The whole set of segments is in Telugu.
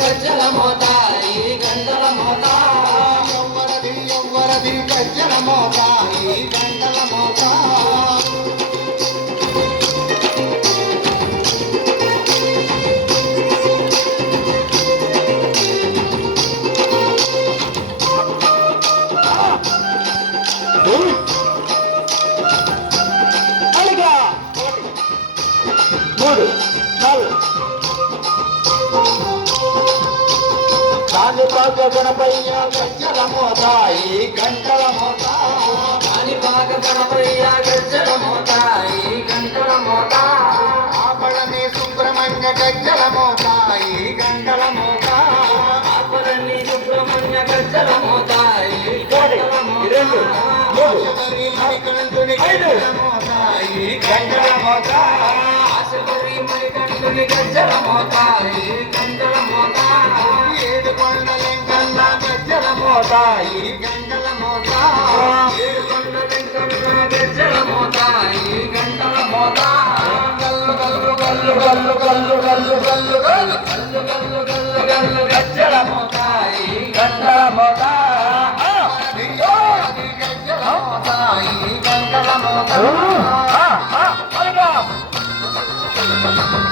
గజ్జల మోత ఈ గంటల మోత ఎవ్వరది గజ్జల మోత ఈ గంటల మోత మూడు నాలుగు కాణిపాక గణపయ్య గజ్జల మోత ఈ గంటల మోత కాణిపాక గణపయ్య గజ్జల మోత ఈ గంటల మోత ఆపడని సుబ్రహ్మణ్య గజ్జల మోత ఈ గంటల మోత ఆపడని సుబ్రహ్మణ్య గజ్జల మోత ఈ గంటల మోత మణికంఠుని గజ్జల మోత ఈ గంటల మోత ఆశపరి మణికంఠుని గజ్జల మోత ఈ గంటల మోత ఏడు కొండలింకన్న గజ్జల మోత ఈ గంటల మోత ఏడు కొండలింకన్న గజ్జల మోత ఈ గంటల మోత గల్లు గల్లు గల్లు గల్లు గల్లు గల్లు గల్లు గల్లు గల్లు గల్లు గల్లు గల్లు గజ్జల మోత ఈ గంటల మోత గజ్జల మోత ఈ గంటల మోత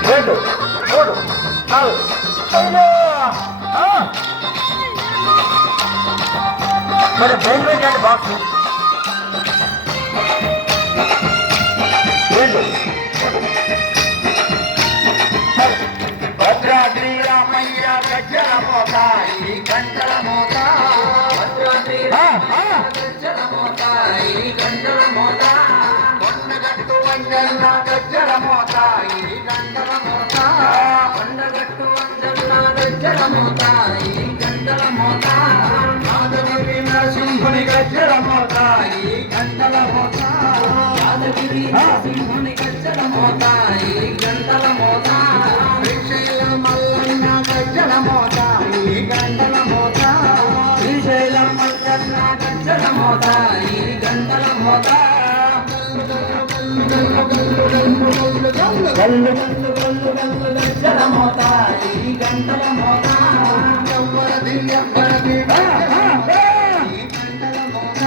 రెండు మూడు నాలుగు మరి బెంగళూరు అండి బాక్స్ రెండు భద్రాద్రి రామయ్య గజ్జల మోత ఈ గంటల మోత భద్రాద్రి గజ్జల మోత ఈ గంటల మోత కొండగట్టు వంజన్న గజ్జల మోత ఈ గంటల మోత కొండగట్టు వంజన్న గజ్జల మోత ఈ గంటల మోత యాదగిరి నరసింహుని గజ్జల మోత ఈ గంటల మోత యాదగిరి నరసింహుని గజ్జల మోత ఈ గంటల మోత శ్రీశైల మల్లన్న గజ్జల మోత ఈ గంటల మోత శ్రీశైల మల్లన్న గజ్జల మోత ఈ గంటల మోత గజ్జల మోత ఈ గంటల మోత ఎవ్వరది ఎవ్వరది ఈ గంటల మోత